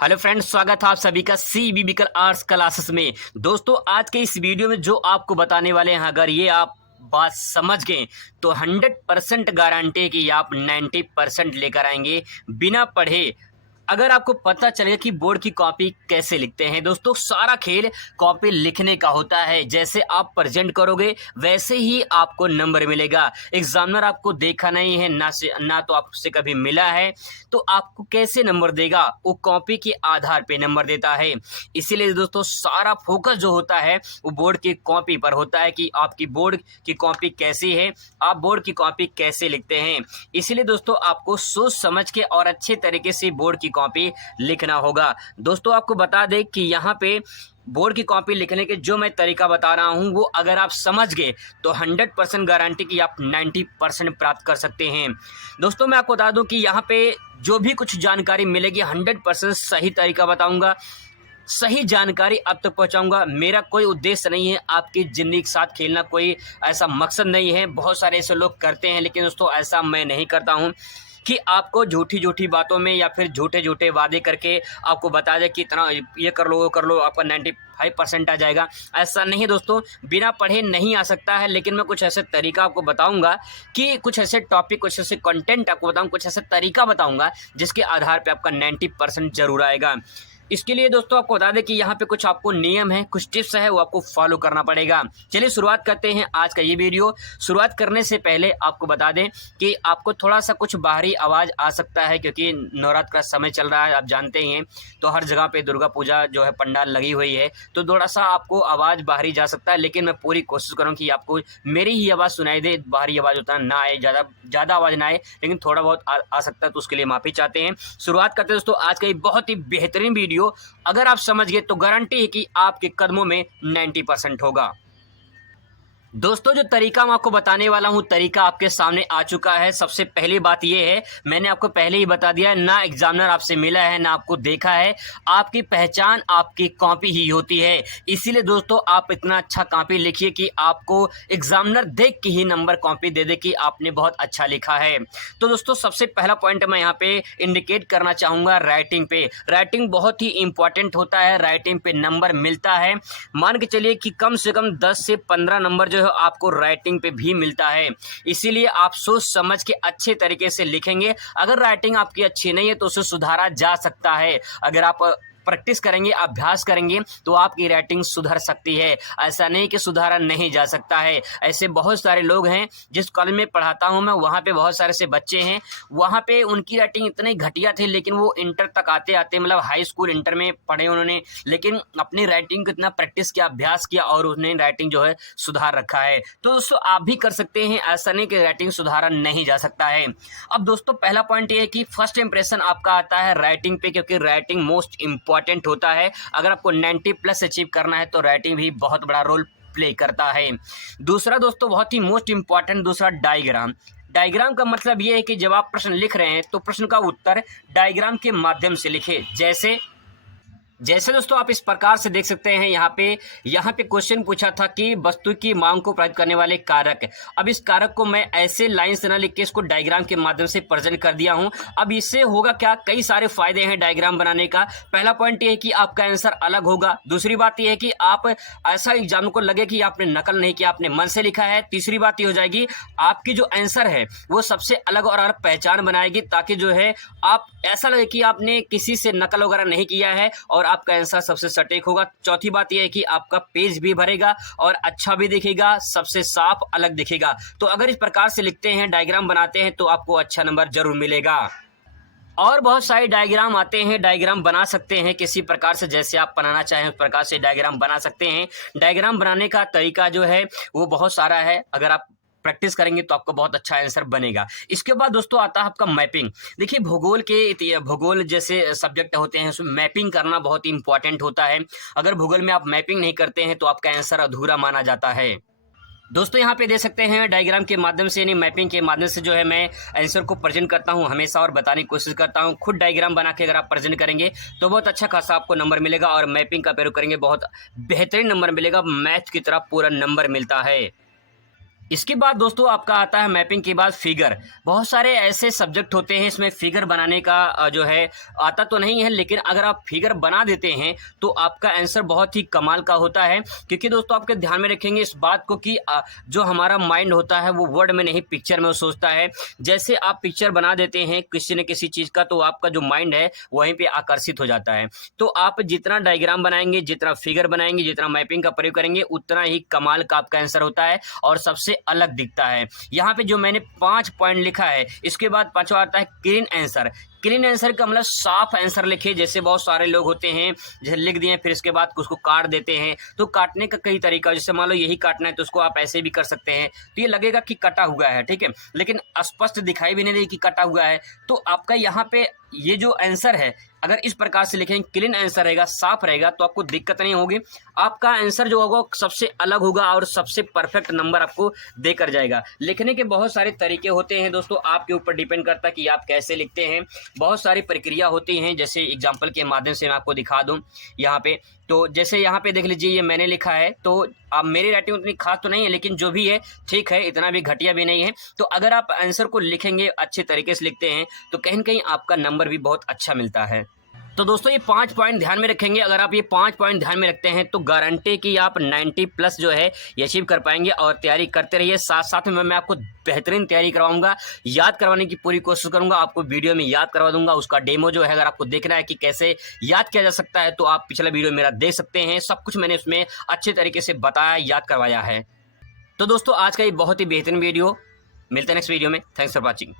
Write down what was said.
Hello friends, स्वागत है आप सभी का सीबीबिकल आर्ट्स क्लासेस में। दोस्तों, आज के इस वीडियो में जो आपको बताने वाले हैं, अगर ये आप बात समझ गए तो 100% गारंटी है कि आप 90% लेकर आएंगे बिना पढ़े। अगर आपको पता चलेगा कि बोर्ड की कॉपी कैसे लिखते हैं, दोस्तों सारा खेल कॉपी लिखने का होता है। जैसे आप प्रेजेंट करोगे वैसे ही आपको नंबर मिलेगा। एग्जामिनर आपको देखा नहीं है ना तो आपसे कभी मिला है, तो आपको कैसे नंबर देगा? वो कॉपी के आधार पे नंबर देता है। इसीलिए दोस्तों सारा फोकस जो होता है वो बोर्ड की कॉपी पर होता है कि आपकी बोर्ड की कॉपी कैसी है, आप बोर्ड की कॉपी कैसे लिखते हैं। इसीलिए दोस्तों आपको सोच समझ के और अच्छे तरीके से बोर्ड की कॉपी लिखना होगा। दोस्तों आपको बता दें कि यहाँ पे बोर्ड की कॉपी लिखने के जो मैं तरीका बता रहा हूँ वो अगर आप समझ गए तो 100% गारंटी कि आप 90% प्राप्त कर सकते हैं। दोस्तों मैं आपको बता दूं कि यहाँ पे जो भी कुछ जानकारी मिलेगी 100% सही तरीका बताऊंगा, सही जानकारी अब तक पहुंचाऊंगा। मेरा कोई उद्देश्य नहीं है आपकी ज़िंदगी के साथ खेलना, कोई ऐसा मकसद नहीं है। बहुत सारे ऐसे लोग करते हैं, लेकिन दोस्तों ऐसा मैं नहीं करता हूं कि आपको झूठी बातों में या फिर झूठे वादे करके आपको बता दे कि इतना ये कर लो वो कर लो, आपका 95% आ जाएगा। ऐसा नहीं है दोस्तों, बिना पढ़े नहीं आ सकता है। लेकिन मैं कुछ ऐसे तरीका आपको बताऊंगा कि कुछ ऐसे टॉपिक, कुछ ऐसे कंटेंट आपको बताऊंगा, कुछ ऐसे तरीका बताऊंगा जिसके आधार पर आपका 90% जरूर आएगा। इसके लिए दोस्तों आपको बता दें कि यहाँ पे कुछ आपको नियम है, कुछ टिप्स है, वो आपको फॉलो करना पड़ेगा। चलिए शुरुआत करते हैं आज का ये वीडियो। शुरुआत करने से पहले आपको बता दें कि आपको थोड़ा सा कुछ बाहरी आवाज़ आ सकता है, क्योंकि नवरात्र का समय चल रहा है, आप जानते ही हैं। तो हर जगह पे दुर्गा पूजा जो है पंडाल लगी हुई है, तो थोड़ा सा आपको आवाज़ बाहरी जा सकता है। लेकिन मैं पूरी कोशिश करूँ कि आपको मेरी ही आवाज़ सुनाई दे, बाहरी आवाज़ उतना ना आए, ज़्यादा आवाज़ ना आए, लेकिन थोड़ा बहुत आ सकता है, तो उसके लिए माफ़ी चाहते हैं। शुरुआत करते हैं दोस्तों आज का ये बहुत ही बेहतरीन वीडियो। अगर आप समझ गए तो गारंटी है कि आपके कदमों में 90% होगा। दोस्तों जो तरीका मैं आपको बताने वाला हूं, तरीका आपके सामने आ चुका है। सबसे पहली बात यह है, मैंने आपको पहले ही बता दिया है, ना एग्जामिनर आपसे मिला है ना आपको देखा है। आपकी पहचान आपकी कॉपी ही होती है। इसीलिए दोस्तों आप इतना अच्छा कॉपी लिखिए कि आपको एग्जामिनर देख के ही नंबर कॉपी दे दे कि आपने बहुत अच्छा लिखा है। तो दोस्तों सबसे पहला पॉइंट मैं यहाँ पे इंडिकेट करना चाहूँगा राइटिंग पे। राइटिंग बहुत ही इंपॉर्टेंट होता है, राइटिंग पे नंबर मिलता है। मान के चलिए कि कम से कम 10 से 15 नंबर जो है आपको राइटिंग पे भी मिलता है। इसीलिए आप सोच समझ के अच्छे तरीके से लिखेंगे। अगर राइटिंग आपकी अच्छी नहीं है तो उसे सुधारा जा सकता है। अगर आप प्रैक्टिस करेंगे, अभ्यास करेंगे, तो आपकी राइटिंग सुधर सकती है। ऐसा नहीं कि सुधारा नहीं जा सकता है। ऐसे बहुत सारे लोग हैं, जिस कॉलेज में पढ़ाता हूं मैं, वहाँ पे बहुत सारे से बच्चे हैं, वहाँ पे उनकी राइटिंग इतनी घटिया थी, लेकिन वो इंटर तक आते आते, मतलब हाई स्कूल इंटर में पढ़े उन्होंने, लेकिन अपनी राइटिंग को इतना प्रैक्टिस किया, अभ्यास किया, और उसने राइटिंग जो है सुधार रखा है। तो दोस्तों आप भी कर सकते हैं, ऐसा नहीं कि राइटिंग सुधारा नहीं जा सकता है। अब दोस्तों पहला पॉइंट ये है कि फर्स्ट इंप्रेशन आपका आता है राइटिंग पे, क्योंकि राइटिंग मोस्ट इंपॉर्टेंट होता है। अगर आपको 90+ अचीव करना है तो राइटिंग भी बहुत बड़ा रोल प्ले करता है। दूसरा दोस्तों बहुत ही मोस्ट इंपॉर्टेंट, दूसरा डायग्राम। डायग्राम का मतलब यह है कि जब आप प्रश्न लिख रहे हैं तो प्रश्न का उत्तर डायग्राम के माध्यम से लिखें। जैसे दोस्तों आप इस प्रकार से देख सकते हैं, यहाँ पे क्वेश्चन पूछा था कि वस्तु की मांग को प्रभावित करने वाले कारक। अब इस कारक को मैं ऐसे लाइन से ना लिख के इसको डायग्राम के माध्यम से प्रेजेंट कर दिया हूं। अब इससे होगा क्या, कई सारे फायदे हैं डायग्राम बनाने का। पहला पॉइंट ये है कि आपका आंसर अलग होगा। दूसरी बात यह है कि आप ऐसा एग्जाम को लगे कि आपने नकल नहीं किया, आपने मन से लिखा है। तीसरी बात ये हो जाएगी, आपकी जो आंसर है वो सबसे अलग और अलग पहचान बनाएगी, ताकि जो है आप ऐसा लगे कि आपने किसी से नकल वगैरह नहीं किया है और आपका आंसर सबसे सटीक होगा। चौथी बात यह है कि आपका पेज भी भरेगा और अच्छा भी दिखेगा, सबसे साफ अलग दिखेगा। तो अगर इस प्रकार से लिखते हैं, डायग्राम बनाते हैं, तो आपको अच्छा नंबर जरूर मिलेगा। और बहुत सारे डायग्राम आते हैं, डायग्राम बना सकते हैं किसी प्रकार से, जैसे आप बनाना चाहें उस प्रकार से डायग्राम बना सकते हैं। डायग्राम बनाने का तरीका जो है वो बहुत सारा है। अगर आप प्रैक्टिस करेंगे तो आपको बहुत अच्छा आंसर बनेगा। इसके बाद दोस्तों आता है आपका मैपिंग। देखिए भूगोल जैसे सब्जेक्ट होते हैं, उसमें मैपिंग करना बहुत इंपॉर्टेंट होता है। अगर भूगोल में आप मैपिंग नहीं करते हैं तो आपका आंसर अधूरा माना जाता है। दोस्तों यहाँ पे देख सकते हैं डायग्राम के माध्यम से, यानी मैपिंग के माध्यम से जो है मैं आंसर को प्रेजेंट करता हूँ हमेशा, और बताने की कोशिश करता हूँ। खुद डायग्राम बना के अगर आप प्रेजेंट करेंगे तो बहुत अच्छा खासा आपको नंबर मिलेगा, और मैपिंग का प्रयोग करेंगे बहुत बेहतरीन नंबर मिलेगा। मैथ की तरह पूरा नंबर मिलता है। इसके बाद दोस्तों आपका आता है मैपिंग के बाद फिगर। बहुत सारे ऐसे सब्जेक्ट होते हैं इसमें फिगर बनाने का जो है आता तो नहीं है, लेकिन अगर आप फिगर बना देते हैं तो आपका आंसर बहुत ही कमाल का होता है। क्योंकि दोस्तों आपके ध्यान में रखेंगे इस बात को कि जो हमारा माइंड होता है वो वर्ड में नहीं पिक्चर में सोचता है। जैसे आप पिक्चर बना देते हैं किसी न किसी चीज़ का तो आपका जो माइंड है वहीं पर आकर्षित हो जाता है। तो आप जितना डायग्राम बनाएंगे, जितना फिगर बनाएंगे, जितना मैपिंग का प्रयोग करेंगे, उतना ही कमाल का आपका आंसर होता है और सबसे अलग दिखता है। यहाँ पे जो मैंने 5 पॉइंट लिखा है, इसके बाद पांचवा आता है क्लीन आंसर। क्लीन आंसर का मतलब साफ आंसर लिखे। जैसे बहुत सारे लोग होते हैं जैसे लिख दिए फिर इसके बाद उसको काट देते हैं, तो काटने का कई तरीका, जैसे मान लो यही काटना है तो उसको आप ऐसे भी कर सकते हैं, तो ये लगेगा कि कटा हुआ है, ठीक है, लेकिन स्पष्ट दिखाई भी नहीं दे कि कटा हुआ है। तो आपका यहाँ पे ये जो आंसर है अगर इस प्रकार से लिखेंगे, क्लीन आंसर रहेगा, साफ रहेगा, तो आपको दिक्कत नहीं होगी। आपका आंसर जो होगा सबसे अलग होगा और सबसे परफेक्ट नंबर आपको देकर जाएगा। लिखने के बहुत सारे तरीके होते हैं दोस्तों, आपके ऊपर डिपेंड करता है कि आप कैसे लिखते हैं। बहुत सारी प्रक्रिया होती हैं, जैसे एग्जाम्पल के माध्यम से मैं आपको दिखा दूं यहाँ पे। तो जैसे यहाँ पे देख लीजिए ये मैंने लिखा है, तो अब मेरी राइटिंग उतनी खास तो नहीं है, लेकिन जो भी है ठीक है, इतना भी घटिया भी नहीं है। तो अगर आप आंसर को लिखेंगे, अच्छे तरीके से लिखते हैं, तो कहीं न कहीं आपका नंबर भी बहुत अच्छा मिलता है। तो दोस्तों ये 5 पॉइंट ध्यान में रखेंगे। अगर आप ये 5 पॉइंट ध्यान में रखते हैं तो गारंटी कि आप 90 प्लस जो है ये अचीव कर पाएंगे। और तैयारी करते रहिए, साथ साथ में मैं आपको बेहतरीन तैयारी करवाऊंगा, याद करवाने की पूरी कोशिश करूंगा। आपको वीडियो में याद करवा दूंगा, उसका डेमो जो है अगर आपको देखना है कि कैसे याद किया जा सकता है तो आप पिछला वीडियो मेरा देख सकते हैं। सब कुछ मैंने उसमें अच्छे तरीके से बताया, याद करवाया है। तो दोस्तों आज का ये बहुत ही बेहतरीन वीडियो, मिलते हैं नेक्स्ट वीडियो में। Thanks for watching.